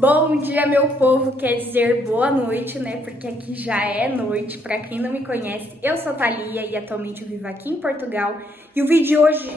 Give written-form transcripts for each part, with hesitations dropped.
Bom dia, meu povo, quer dizer boa noite, né? Porque aqui já é noite. Pra quem não me conhece, eu sou Thalia e atualmente eu vivo aqui em Portugal. E o vídeo de hoje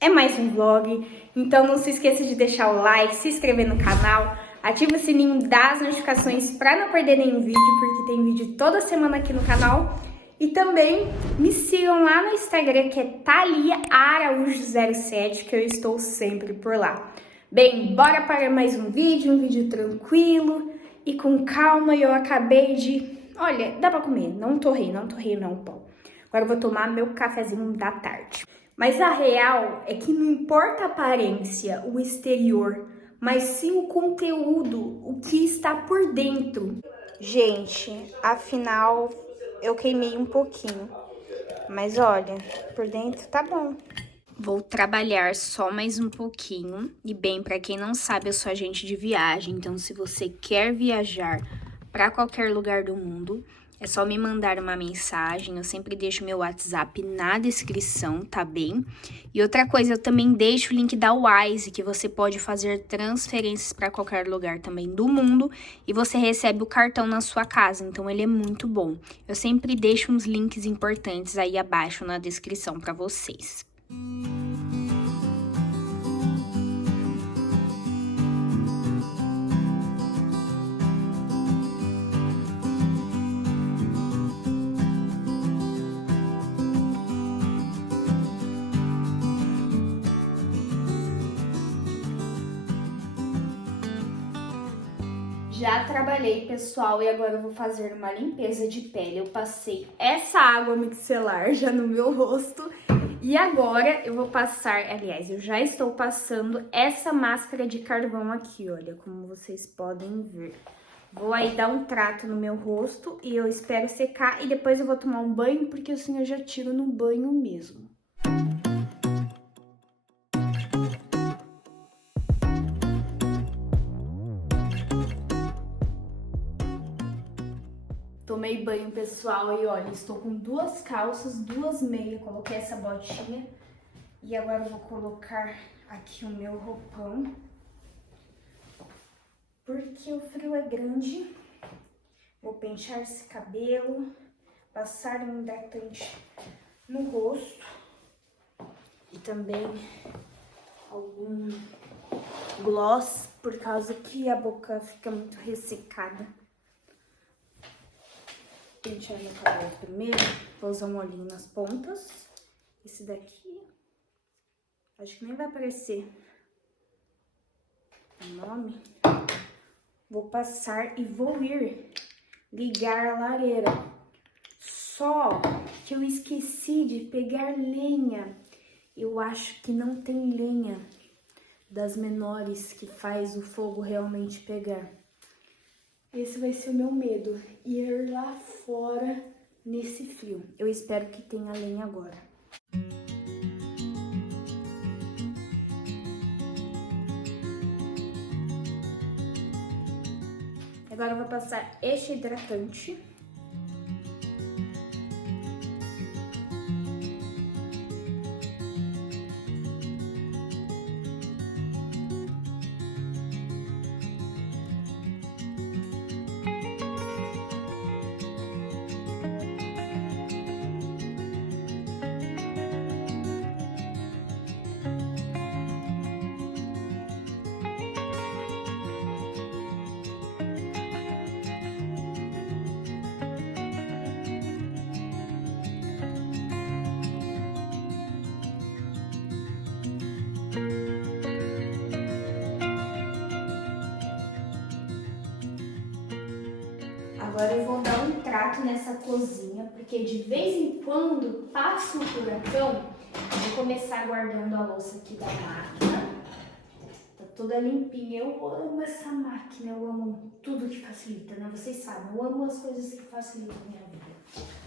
é mais um vlog, então não se esqueça de deixar o like, se inscrever no canal, ativa o sininho das notificações pra não perder nenhum vídeo, porque tem vídeo toda semana aqui no canal. E também me sigam lá no Instagram, que é ThaliaAraújo07, que eu estou sempre por lá. Bem, bora para mais um vídeo tranquilo e com calma. Eu acabei de... Olha, dá pra comer, não torrei não o pão. Agora eu vou tomar meu cafezinho da tarde. Mas a real é que não importa a aparência, o exterior, mas sim o conteúdo, o que está por dentro. Gente, afinal... eu queimei um pouquinho, mas olha, por dentro tá bom. Vou trabalhar só mais um pouquinho. E bem, pra quem não sabe, eu sou agente de viagem, então se você quer viajar pra qualquer lugar do mundo, é só me mandar uma mensagem. Eu sempre deixo meu WhatsApp na descrição, tá bem? E outra coisa, eu também deixo o link da Wise, que você pode fazer transferências para qualquer lugar também do mundo e você recebe o cartão na sua casa, então ele é muito bom. Eu sempre deixo uns links importantes aí abaixo na descrição para vocês. Já trabalhei, pessoal, e agora eu vou fazer uma limpeza de pele. Eu passei essa água micelar já no meu rosto e agora eu vou passar, aliás, eu já estou passando essa máscara de carvão aqui, olha, como vocês podem ver. Vou aí dar um trato no meu rosto e eu espero secar e depois eu vou tomar um banho, porque assim eu já tiro no banho mesmo. Tomei banho, pessoal, e olha, estou com duas calças, duas meias, coloquei essa botinha e agora eu vou colocar aqui o meu roupão, porque o frio é grande. Vou pentear esse cabelo, passar um hidratante no rosto e também algum gloss, por causa que a boca fica muito ressecada. Pentear meu cabelo primeiro, vou usar um olhinho nas pontas. Esse daqui, acho que nem vai aparecer o nome. Vou passar e vou ir ligar a lareira. Só que eu esqueci de pegar lenha. Eu acho que não tem lenha das menores que faz o fogo realmente pegar. Esse vai ser o meu medo, ir lá fora nesse frio. Eu espero que tenha lenha agora. Agora eu vou passar este hidratante. Agora eu vou dar um trato nessa cozinha, porque de vez em quando passa um furacão. Vou começar guardando a louça aqui da máquina. Tá toda limpinha. Eu amo essa máquina, eu amo tudo que facilita, né? Vocês sabem, eu amo as coisas que facilitam a minha vida.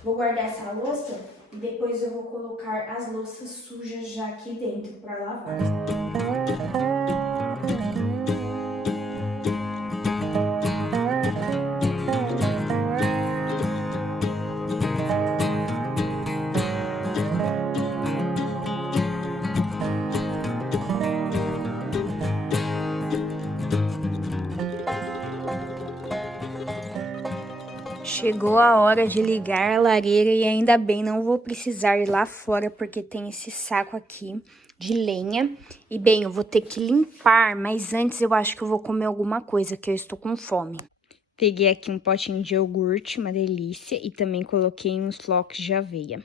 Vou guardar essa louça e depois eu vou colocar as louças sujas já aqui dentro para lavar. Chegou a hora de ligar a lareira e ainda bem não vou precisar ir lá fora porque tem esse saco aqui de lenha. E bem, eu vou ter que limpar, mas antes eu acho que eu vou comer alguma coisa que eu estou com fome. Peguei aqui um potinho de iogurte, uma delícia, e também coloquei uns flocos de aveia.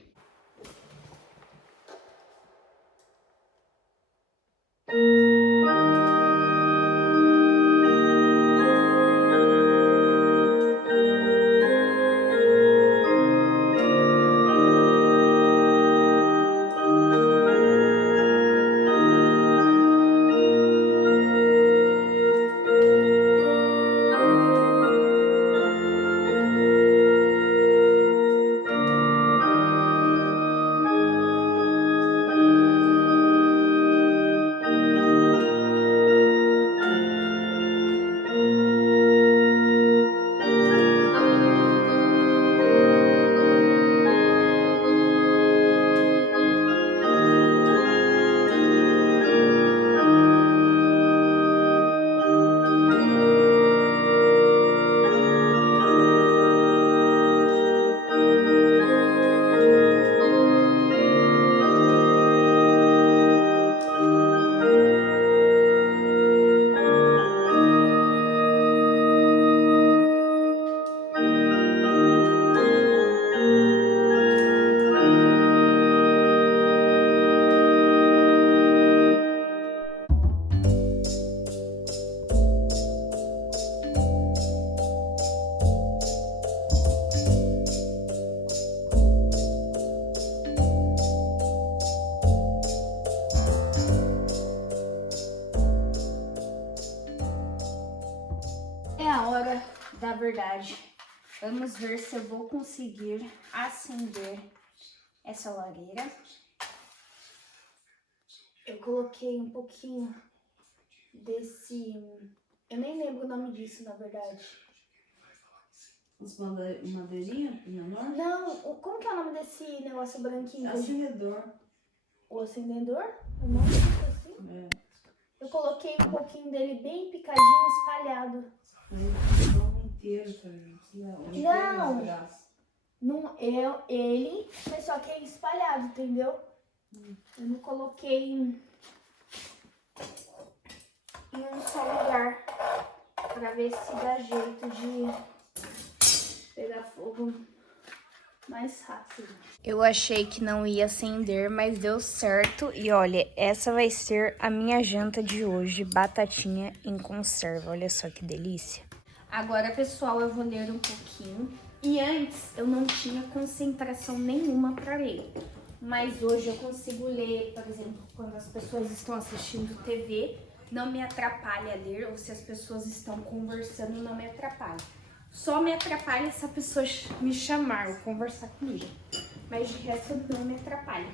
Da verdade, vamos ver se eu vou conseguir acender essa lareira. Eu coloquei um pouquinho desse, eu nem lembro o nome disso na verdade. Madeirinha menor? Não, como que é o nome desse negócio branquinho? Acendedor. O acendedor? O nome disso assim? É. Eu coloquei um pouquinho dele bem picadinho, espalhado. Inteiro, não, ele, mas só que é espalhado, entendeu? Eu não coloquei em um só lugar pra ver se dá jeito de pegar fogo mais rápido. Eu achei que não ia acender, mas deu certo. E olha, essa vai ser a minha janta de hoje, batatinha em conserva. Olha só que delícia. Agora, pessoal, eu vou ler um pouquinho. E antes, eu não tinha concentração nenhuma para ler. Mas hoje eu consigo ler, por exemplo, quando as pessoas estão assistindo TV, não me atrapalha ler. Ou se as pessoas estão conversando, não me atrapalha. Só me atrapalha se a pessoa me chamar ou conversar comigo. Mas de resto, não me atrapalha.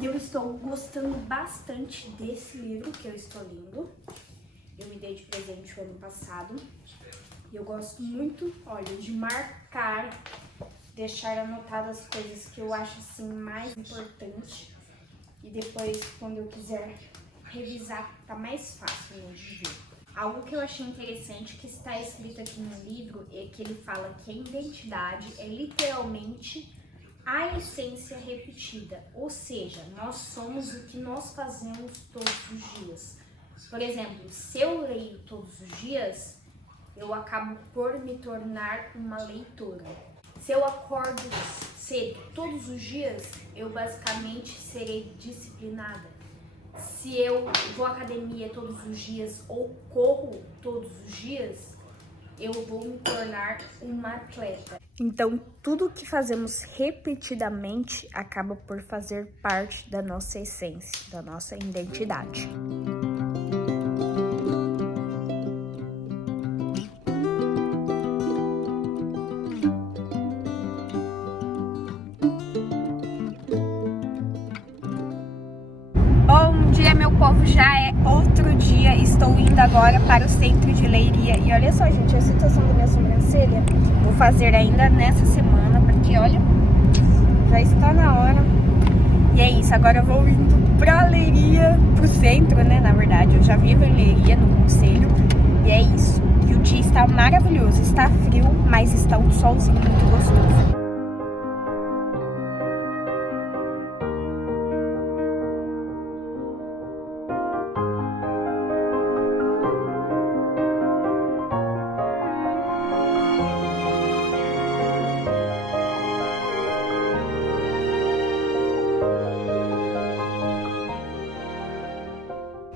E eu estou gostando bastante desse livro que eu estou lendo. Eu me dei de presente o ano passado. E eu gosto muito, olha, de marcar, deixar anotadas as coisas que eu acho assim mais importante. E depois, quando eu quiser revisar, tá mais fácil, né, de ver. Algo que eu achei interessante que está escrito aqui no livro é que ele fala que a identidade é literalmente a essência repetida. Ou seja, nós somos o que nós fazemos todos os dias. Por exemplo, se eu leio todos os dias, eu acabo por me tornar uma leitora. Se eu acordo cedo todos os dias, eu basicamente serei disciplinada. Se eu vou à academia todos os dias ou corro todos os dias, eu vou me tornar uma atleta. Então, tudo que fazemos repetidamente acaba por fazer parte da nossa essência, da nossa identidade. Bom dia, meu povo, já é outro dia, estou indo agora para o centro de Leiria. E olha só, gente, a situação da minha sobrancelha, vou fazer ainda nessa semana, porque olha, já está na hora. E é isso, agora eu vou indo pra Leiria, pro centro, né, na verdade, eu já vivo em Leiria, no concelho, e é isso. E o dia está maravilhoso, está frio, mas está um solzinho muito gostoso.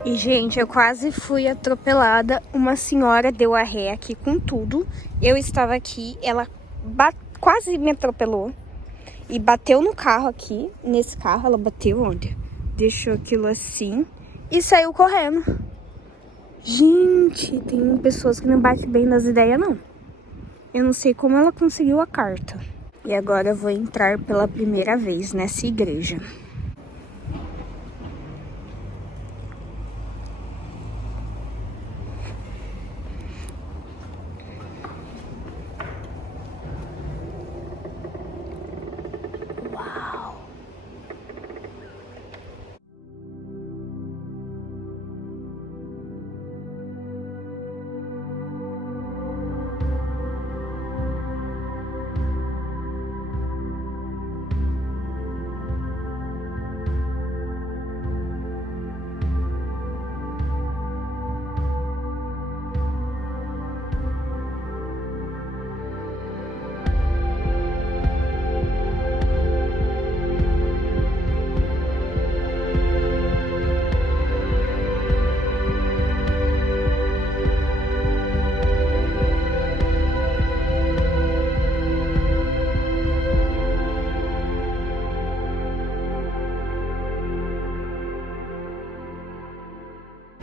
E, gente, eu quase fui atropelada. Uma senhora deu a ré aqui com tudo. Eu estava aqui, ela quase me atropelou. E bateu no carro aqui. Nesse carro, ela bateu onde? Deixou aquilo assim e saiu correndo. Gente, tem pessoas que não batem bem nas ideias, não. Eu não sei como ela conseguiu a carta. E agora eu vou entrar pela primeira vez nessa igreja.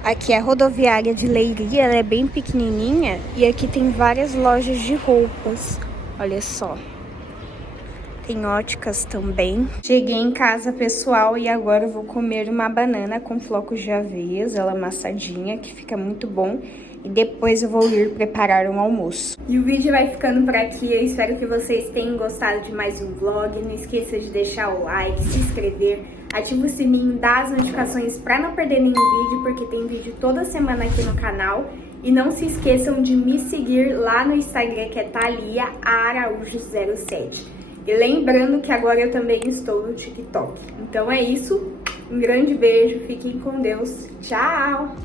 Aqui é a rodoviária de Leiria, ela é bem pequenininha e aqui tem várias lojas de roupas, olha só. Tem óticas também. Cheguei em casa, pessoal, e agora eu vou comer uma banana com flocos de aveias, ela amassadinha, que fica muito bom. E depois eu vou ir preparar um almoço. E o vídeo vai ficando por aqui. Eu espero que vocês tenham gostado de mais um vlog. Não esqueça de deixar o like, se inscrever, ativa o sininho, dá as notificações para não perder nenhum vídeo, porque tem vídeo toda semana aqui no canal. E não se esqueçam de me seguir lá no Instagram, que é Thalia Araújo 07. E lembrando que agora eu também estou no TikTok. Então é isso. Um grande beijo, fiquem com Deus. Tchau!